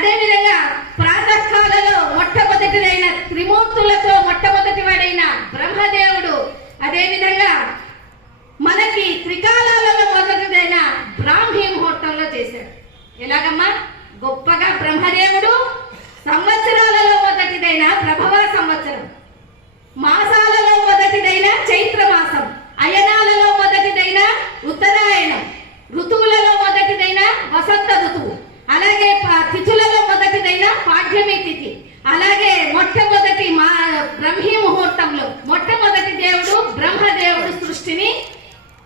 అదేవిధంగా ప్రాతకాలలో మొట్టమొదటిదైన త్రిమూర్తులతో మొట్టమొదటి వాడైన బ్రహ్మదేవుడు, అదేవిధంగా మనకి త్రికాలాలలో మొదటిదైన బ్రాహ్మీ ముహూర్తంలో చేశాడు. ఎలాగమ్మా? గొప్పగా బ్రహ్మదేవుడు సంవత్సరాలలో మొదటిదైన ప్రభవ సంవత్సరం, మాసాలలో మొదటిదైన చైత్ర మాసం, అయనాలలో మొదటిదైన ఉత్తరాయణం, ఋతువులలో మొదటిదైన వసంత ఋతువు, అలాగే తిథులలో మొదటిదైన పాఠ్యమి తిథి, అలాగే మొట్టమొదటి బ్రహ్మీ ముహూర్తంలో మొట్టమొదటి దేవుడు బ్రహ్మదేవుడు సృష్టిని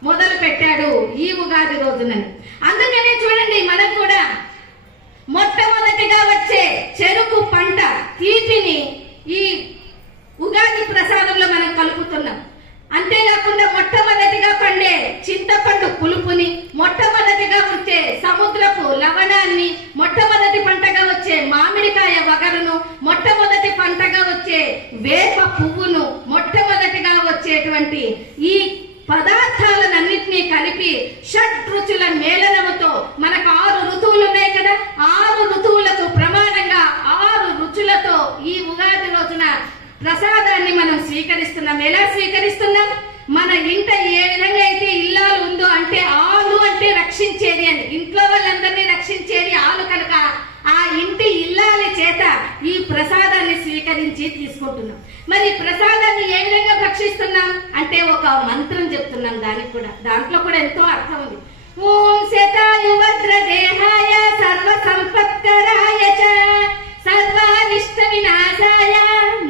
మొదలు పెట్టాడు ఈ ఉగాది రోజునని. అందుకనే చూడండి, మనం కూడా మొట్టమొదటిగా వచ్చే చెరుకు పంట తీపిని ఈ ఉగాది ప్రసాదంలో మనం కలుపుతున్నాం. అంతేకాకుండా మొట్టమొదటిగా పండే చింతపండు పులుపుని, మొట్టమొదటిగా వచ్చే సముద్రపు లవణాన్ని, మొట్టమొదటి పంటగా వచ్చే మామిడికాయ వగరును, మొట్టమొదటి పంటగా వచ్చే వేప పువ్వును, మొట్టమొదటిగా వచ్చేటువంటి ఈ పదార్థాలన్నింటినీ కలిపి షడ్ రుచుల మేళనముతో, మనకు 6 ఋతువులు ఉన్నాయి కదా, 6 ఋతువులకు ప్రమాణంగా 6 రుచులతో ఈ ఉగాది రోజున ప్రసాదాన్ని మనం స్వీకరిస్తున్నాం. ఎలా స్వీకరిస్తున్నాం? మన ఇంట ఏ విధంగా అయితే ఇల్లాలు ఉందో, అంటే ఆలు అంటే రక్షించేది అని, ఇంట్లో వాళ్ళందరినీ రక్షించేది ఆలు కనుక ఆ ఇంటి ఇల్లాలి చేత ఈ ప్రసాదాన్ని స్వీకరించి తీసుకుంటున్నాం. మరి ప్రసాదాన్ని ఏ విధంగా భక్షిస్తున్నాం అంటే ఒక మంత్రం చెప్తున్నాం. దాంట్లో కూడా ఎంతో అర్థం ఉంది. ఓం శతాయువజ్ర దేహాయ సర్వ సంపత్కరాయ చ సర్వానిష్ట వినాశాయ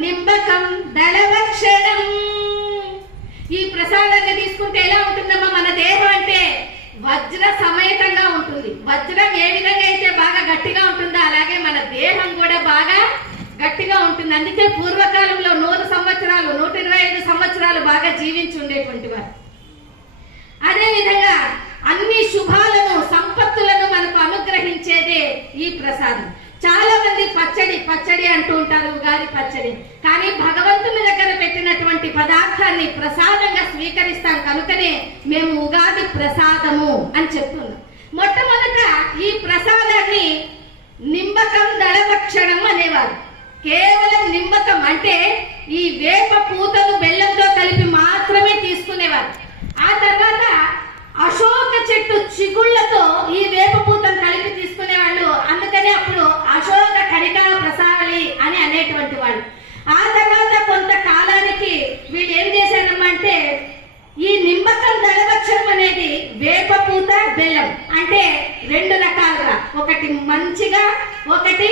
నింబకం దళవక్షణం. ఈ ప్రసాదాన్ని తీసుకుంటే ఎలా ఉంటుందమ్మా? మన దేహం అంటే వజ్ర సమేతంగా ఉంటుంది. వజ్రం ఏ విధంగా అయితే బాగా గట్టిగా ఉంటుందో అలాగే మన దేహం కూడా బాగా గట్టిగా ఉంటుంది. అందుకే పూర్వకాలంలో 100 సంవత్సరాలు 125 సంవత్సరాలు బాగా జీవించి ఉండేటువంటి వారు. అదే విధంగా అన్ని శుభాలను సంపత్తులను మనకు అనుగ్రహించేదే ఈ ప్రసాదం. చాలా మంది పచ్చడి అంటూ ఉంటారు, ఉగాది పచ్చడి. కానీ భగవంతుని దగ్గర పెట్టినటువంటి పదార్థాన్ని ప్రసాదంగా స్వీకరిస్తాం కనుకనే మేము ఉగాది ప్రసాదము అని చెప్తున్నాం. మొట్టమొదట ఈ ప్రసాదాన్ని నింబకం దళభక్షణం అనేవారు. కేవలం నింబకం అంటే ఈ వేప పూతను బెల్లంతో కలిపి మాత్రమే తీసుకునేవారు. ఆ తర్వాత అశోక చెట్టు చిగుళ్లతో ఈ వేప పూతను కలిపి తీసుకునేవాళ్ళు. అందుకనే అప్పుడు అశోక కరికా ప్రసాలి అని అనేటువంటి వాళ్ళు. ఆ తర్వాత కొంతకాలానికి వీళ్ళు ఏం చేశారమ్మా అంటే ఈ నింబకం దళభక్షణం అనేది వేప పూత బెల్లం అంటే 2 రకాలుగా, ఒకటి మంచిగా ఒకటి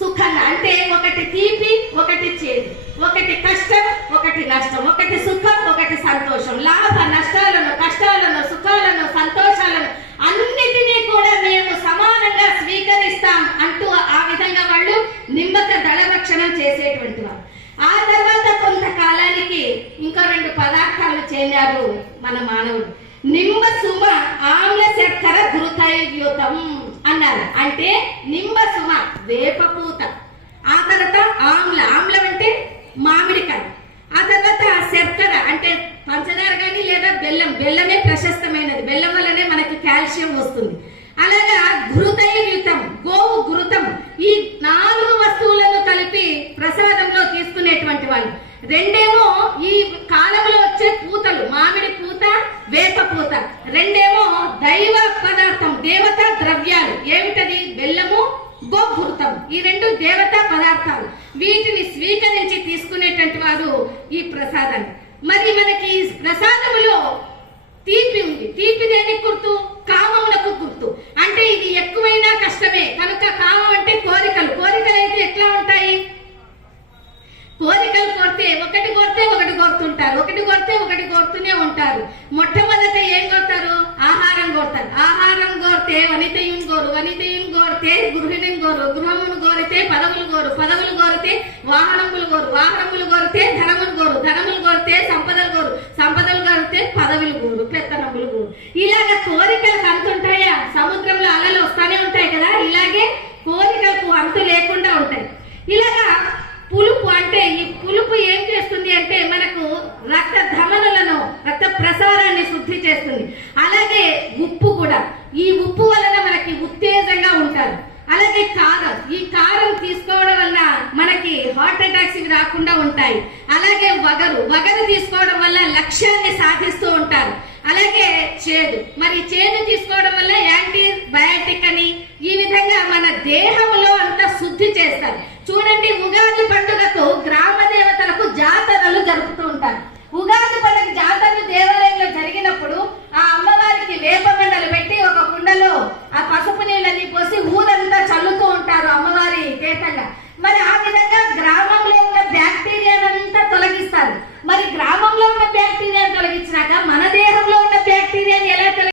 సుఖంగా, అంటే ఒకటి తీపి ఒకటి చేదు, ఒకటి కష్టం ఒకటి నష్టం, ఒకటి సుఖం ఒకటి సంతోషం, లాభ నష్టాలను కష్టాలను సుఖాలను సంతోషాలను అన్నిటినీ కూడా మేము సమానంగా స్వీకరిస్తాం అంటూ ఆ విధంగా వాళ్ళు నింబక దళభక్షణం చేసేటువంటి వారు. ఆ తర్వాత కొంతకాలానికి ఇంకా 2 పదార్థాలు చేరారు మన మానవుడు. నింబ సుమ ఆమ్ల శర్కర ఘృతైర్యుతం అన్నారు. అంటే నింబ సుమ వేపపూత, ఆ తర్వాత ఆమ్లం అంటే మామిడికాయ, ఆ తర్వాత శర్కర అంటే పంచదార కానీ లేదా బెల్లమే ప్రశస్తమైనది, బెల్లం వల్లనే మనకి కాల్షియం వస్తుంది. అలాగా ఘృతైర్యుతం గోవు ఘృతం, ఈ 4 వస్తువులను కలిపి ప్రసాదంలో తీసుకునేటువంటి వాళ్ళు. 2 ఈ కాలంలో వచ్చే పూతలు, మామిడి పూత వేప పూత, 2 దైవ పదార్థం దేవతా ద్రవ్యాలు. ఏమిటది? బెల్లము గోఘృతం. ఈ 2 దేవతా పదార్థాలు. వీటిని స్వీకరించి తీసుకునేటువంటి వారు ఈ ప్రసాదాన్ని. మరి మనకి ఈ ప్రసాదములో తీపి ఉంది. తీపి దేనికి గుర్తు? కామములకు గుర్తు. అంటే ఇది ఎక్కువైనా కష్టమే కనుక కామం అంటే కోరికలు. కోరికలు అయితే ఎట్లా ఉంటాయి? కోరికలు కోరితే ఒకటి కోరుతుంటారు, ఒకటి కోరుతూనే ఉంటారు. మొట్టమొదట ఏం కోరుతారు? ఆహారం కోరుతారు. ఆహారం కోరితే వనితయుం కోరు, వనితయుం కోరితే గృహిణిం కోరు, గృహమును కోరితే పదవులు కోరు, పదవులు కోరితే వాహనములు కోరు, వాహనములు కోరితే ధనములు కోరు, ధనములు కోరితే సంపదలు కోరు, సంపదలు కోరితే పదవులు కోరు, పెత్తనములు కోరు. ఇలాగ కోరికలకు అంతుంటాయా? సముద్రంలో అలలు వస్తానే ఉంటాయి కదా, ఇలాగే కోరికలకు అంతు లేకుండా ఉంటాయి. ఇలాగా పులుపు అంటే ఈ పులుపు ఏం చేస్తుంది అంటే మనకు రక్త ధమనులను, రక్త ప్రసారాన్ని శుద్ధి చేస్తుంది. అలాగే ఉప్పు కూడా, ఈ ఉప్పు వలన మనకి ఉత్తేజంగా ఉంటారు. అలాగే ఆలోచనకి రాకుండా ఉంటాయి. అలాగే వగరు తీసుకోవడం వల్ల లక్ష్యాన్ని సాధిస్తూ ఉంటారు. అలాగే చేదు, మరి చేదు తీసుకో